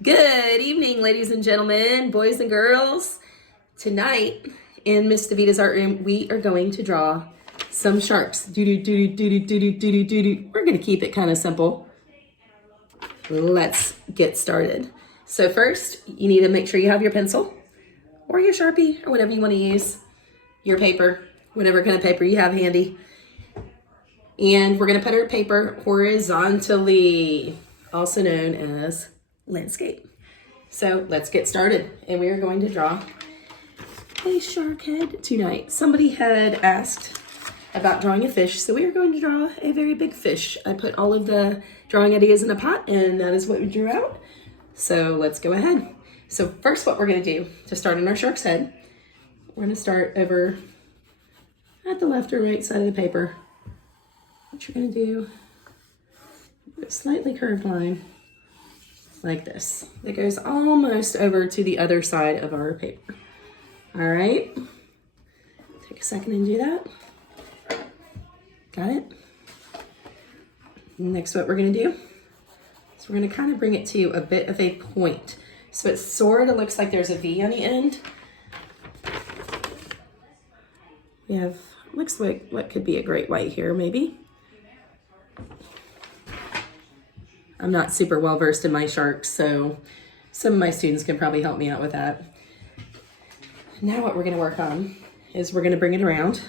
Good evening, ladies and gentlemen, boys and girls. Tonight in Miss DeVita's art room, we are going to draw some sharks. We're going to keep it kind of simple. Let's get started. So first, you need to make sure you have your pencil or your Sharpie or whatever you want to use, your paper, whatever kind of paper you have handy. And we're going to put our paper horizontally, also known as landscape. So let's get started, and we are going to draw a shark head tonight. Somebody had asked about drawing a fish, so we are going to draw a very big fish. I put all of the drawing ideas in a pot, and that is what we drew out. So let's go ahead. So first, what we're going to do to start on our shark's head, we're going to start over at the left or right side of the paper. What you're going to do, a slightly curved line like this. It goes almost over to the other side of our paper. All right, take a second and do that. Got it? Next, what we're gonna do is we're gonna kind of bring it to a bit of a point. So it sort of looks like there's a V on the end. We have, looks like what could be a great white here, maybe. I'm not super well versed in my sharks, so some of my students can probably help me out with that. Now what we're gonna work on is we're gonna bring it around,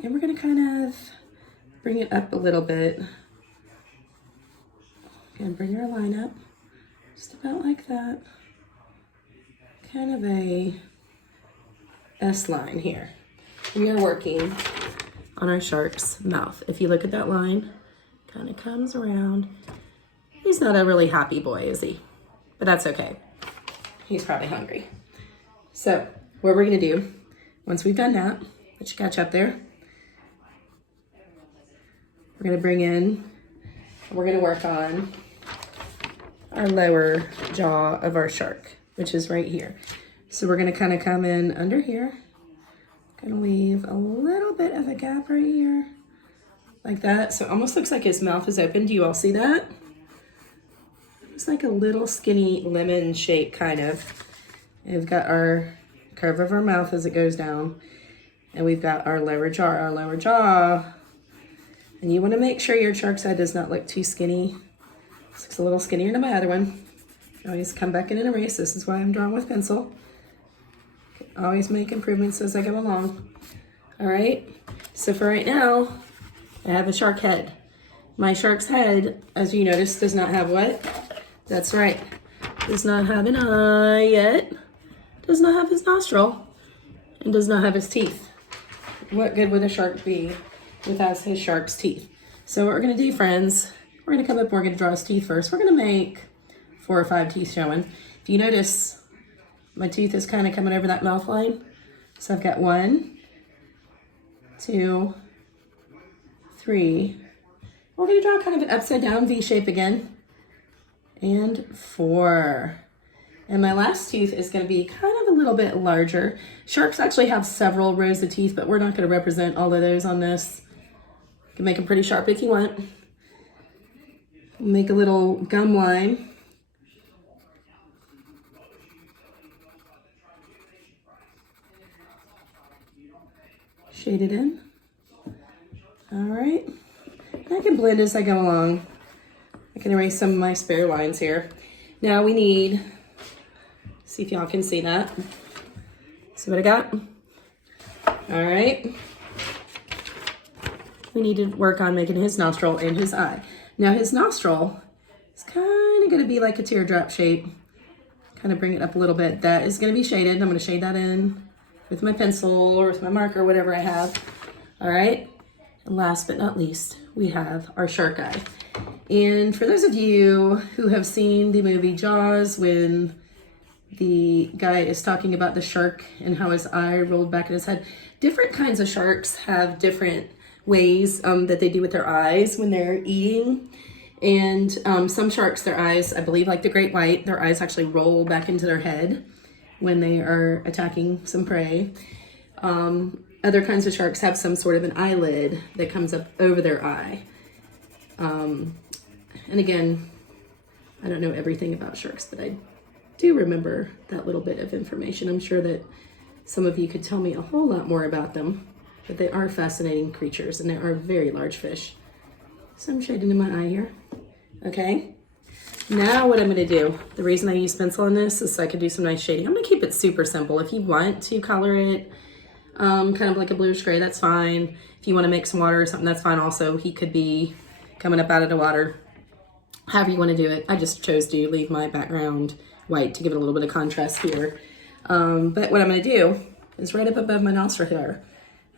and we're gonna kind of bring it up a little bit. And bring our line up, just about like that. Kind of a S line here. We are working on our shark's mouth. If you look at that line, kind of comes around. He's not a really happy boy, is he? But that's okay. He's probably hungry. So what we're gonna do, once we've done that, put your catch up there. We're gonna bring in, we're gonna work on our lower jaw of our shark, which is right here. So we're gonna kind of come in under here. Gonna leave a little bit of a gap right here. Like that, so it almost looks like his mouth is open. Do you all see that? It's like a little skinny lemon shape, kind of. And we've got our curve of our mouth as it goes down, and we've got our lower jaw, And you want to make sure your shark's head does not look too skinny. This looks a little skinnier than my other one. Always come back in and erase. This is why I'm drawing with pencil. Always make improvements as I go along. All right, so for right now, I have a shark head. My shark's head, as you notice, does not have what? That's right. Does not have an eye yet. Does not have his nostril. And does not have his teeth. What good would a shark be without his shark's teeth? So what we're going to do, friends, we're going to come up, we're going to draw his teeth first. We're going to make 4 or 5 teeth showing. If you notice, my tooth is kind of coming over that mouth line. So I've got 1, 2, 3. We're going to draw kind of an upside down V shape again. And 4. And my last tooth is going to be kind of a little bit larger. Sharks actually have several rows of teeth, but we're not going to represent all of those on this. You can make them pretty sharp if you want. Make a little gum line. Shade it in. All right. I can blend as I go along. I can erase some of my spare lines here. Now we need, see if y'all can see that. See what I got? All right. We need to work on making his nostril and his eye. Now his nostril is kind of going to be like a teardrop shape. Kind of bring it up a little bit. That is going to be shaded. I'm going to shade that in with my pencil or with my marker, whatever I have. All right. And last but not least, we have our shark eye. And for those of you who have seen the movie Jaws, when the guy is talking about the shark and how his eye rolled back in his head, different kinds of sharks have different ways that they do with their eyes when they're eating. And some sharks, their eyes, I believe like the great white, their eyes actually roll back into their head when they are attacking some prey. Other kinds of sharks have some sort of an eyelid that comes up over their eye. And again, I don't know everything about sharks, but I do remember that little bit of information. I'm sure that some of you could tell me a whole lot more about them, but they are fascinating creatures and they are very large fish. Some shading in my eye here. Okay. Now what I'm gonna do, the reason I use pencil on this is so I can do some nice shading. I'm gonna keep it super simple. If you want to color it kind of like a bluish gray, that's fine. If you wanna make some water or something, that's fine also. He could be coming up out of the water. However you wanna do it. I just chose to leave my background white to give it a little bit of contrast here. But what I'm gonna do is right up above my nostril here,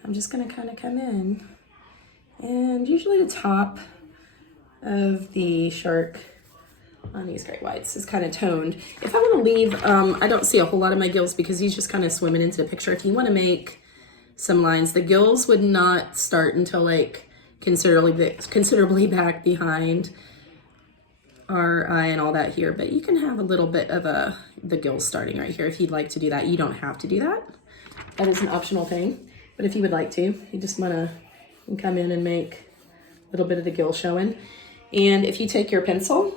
I'm just gonna kind of come in, and usually the top of the shark on these great whites is kind of toned. If I want to leave, I don't see a whole lot of my gills because he's just kind of swimming into the picture. If you want to make some lines, the gills would not start until like considerably back behind our eye and all that here, but you can have a little bit of the gills starting right here if you'd like to do that. You don't have to do that. That is an optional thing, but if you would like to, you just want to come in and make a little bit of the gill showing. And if you take your pencil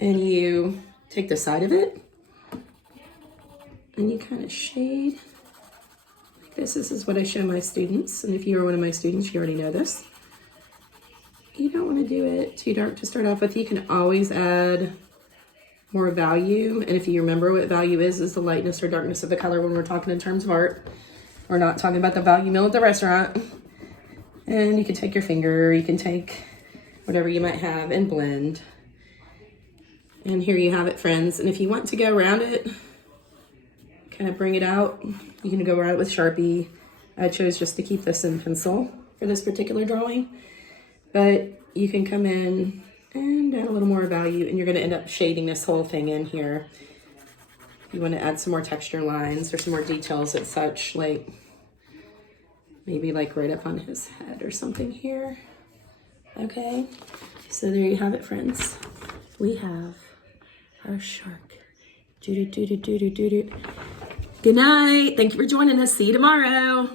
and you take the side of it and you kind of shade like this. This is what I show my students, and if you are one of my students, you already know this. You don't want to do it too dark to start off with. You can always add more value, and if you remember what value is the lightness or darkness of the color when we're talking in terms of art. We're not talking about the value meal at the restaurant. And you can take your finger, you can take whatever you might have and blend. And here you have it, friends. And if you want to go around it, kind of bring it out, you can go around it with Sharpie. I chose just to keep this in pencil for this particular drawing. But you can come in and add a little more value, and you're going to end up shading this whole thing in here. You want to add some more texture lines or some more details and such, like maybe like right up on his head or something here. Okay, so there you have it, friends. We have our shark. Good night. Thank you for joining us. See you tomorrow.